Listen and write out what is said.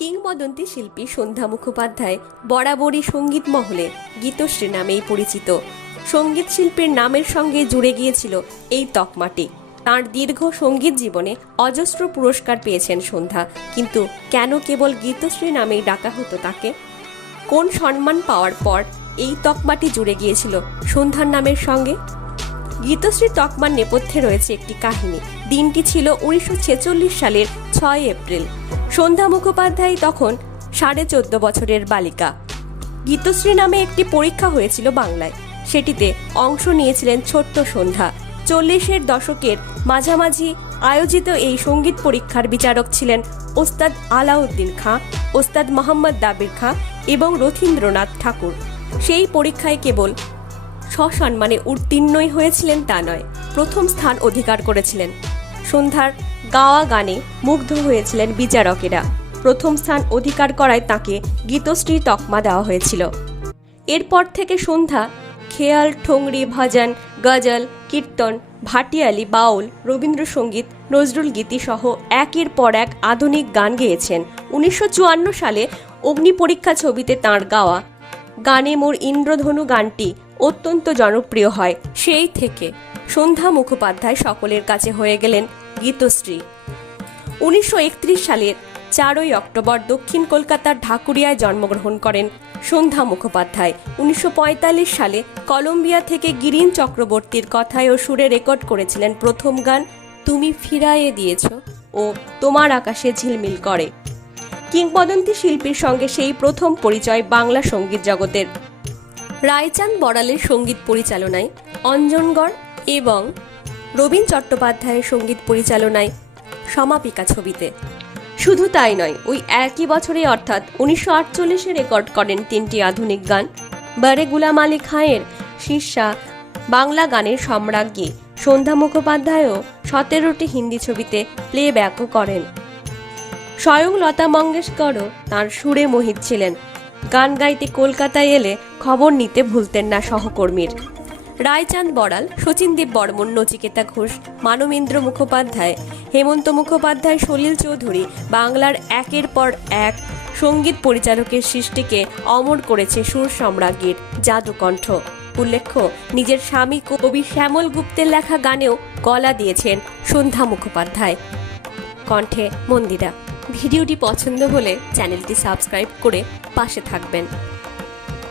কিংবদন্তি শিল্পী সন্ধ্যা মুখোপাধ্যায় বরাবরই সংগীত মহলে গীতশ্রী নামেই পরিচিত। সংগীত শিল্পীর নামের সঙ্গে জুড়ে গিয়েছিল এই তকমাটি। তার দীর্ঘ সংগীত জীবনে অজস্র পুরস্কার পেয়েছেন সন্ধ্যা। কিন্তু কেন কেবল গীতশ্রী নামেই ডাকা হতো তাকে? কোন সম্মান পাওয়ার পর এই তকমাটি জুড়ে গিয়েছিল সন্ধ্যার নামের সঙ্গে? গীতশ্রী তকমার নেপথ্যে রয়েছে একটি কাহিনী। দিনটি ছিল উনিশশো ছেচল্লিশ সালের ছয় এপ্রিল। সন্ধ্যা মুখোপাধ্যায় তখন সাড়ে চোদ্দ বছরের বালিকা। গীতশ্রী নামে একটি পরীক্ষা হয়েছিল বাংলায়। সেটিতে অংশ নিয়েছিলেন ছোট্ট সন্ধ্যা। চল্লিশের দশকের মাঝামাঝি আয়োজিত এই সংগীত পরীক্ষার বিচারক ছিলেন ওস্তাদ আলাউদ্দিন খাঁ, ওস্তাদ মোহাম্মদ দাবির খাঁ এবং রথীন্দ্রনাথ ঠাকুর। সেই পরীক্ষায় কেবল সসম্মানে উত্তীর্ণই হয়েছিলেন তা নয়, প্রথম স্থান অধিকার করেছিলেন। সন্ধ্যার গাওয়া গানে মুগ্ধ হয়েছিলেন বিচারকেরা। প্রথম স্থান অধিকার করায় তাকে গীতশ্রী তকমা দেওয়া হয়েছিল। এরপর থেকে সন্ধ্যা খেয়াল ঠোংরি ভজন, গজল, কীর্তন, ভাটিয়ালি, বাউল, রবীন্দ্রসঙ্গীত, নজরুল গীতি সহ একের পর এক আধুনিক গান গেয়েছেন। উনিশশো চুয়ান্ন সালে অগ্নি পরীক্ষা ছবিতে তাঁর গাওয়া গানে মোর ইন্দ্রধনু গানটি অত্যন্ত জনপ্রিয় হয়। সেই থেকে সন্ধ্যা মুখোপাধ্যায় সকলের কাছে হয়ে গেলেন গীতশ্রী। উনিশশো একত্রিশ সালের চারই অক্টোবর দক্ষিণ কলকাতার ঢাকুরিয়ায় জন্মগ্রহণ করেন সন্ধ্যা মুখোপাধ্যায়। উনিশশো পঁয়তাল্লিশ সালে কলম্বিয়া থেকে গিরিন চক্রবর্তীর কথায় ও সুরে রেকর্ড করেছিলেন প্রথম গান, তুমি ফিরাইয়ে দিয়েছ ও তোমার আকাশে ঝিলমিল করে কিংবদন্তি শিল্পীর সঙ্গে সেই প্রথম পরিচয় বাংলা সংগীত জগতের। রায়চাঁদ বড়ালের সংগীত পরিচালনায়, অঞ্জনগড় এবং রবীন চট্টোপাধ্যায়ের সংগীত পরিচালনায় সমাপিকা ছবিতে। শুধু তাই নয়, ওই একই বছরে অর্থাৎ উনিশশো আটচল্লিশে রেকর্ড করেন তিনটি আধুনিক গান। বারে গুলাম আলী খাঁয়ের শীর্ষা বাংলা গানের সম্রাজ্ঞী সন্ধ্যা মুখোপাধ্যায়ও সতেরোটি হিন্দি ছবিতে প্লেব্যাকও করেন। স্বয়ং লতা মঙ্গেশকরও তার সুরে মোহিত ছিলেন। গান গাইতে কলকাতায় এলে খবর নিতে ভুলতেন না সহকর্মীর। রায়চাঁদ বড়াল শচীনদেব বর্মন নচিকেতা ঘোষ, মানবেন্দ্র মুখোপাধ্যায়, হেমন্ত মুখোপাধ্যায়, সলিল চৌধুরী বাংলার একের পর এক সংগীত পরিচালকের সৃষ্টিকে অমর করেছে সুর সম্রাজ্ঞীর জাদুকণ্ঠ। উল্লেখ্য, নিজের স্বামী কবি শ্যামল গুপ্তের লেখা গানেও গলা দিয়েছেন সন্ধ্যা মুখোপাধ্যায়। কণ্ঠে মন্দিরা। ভিডিওটি পছন্দ হলে চ্যানেলটি সাবস্ক্রাইব করে পাশে থাকবেন।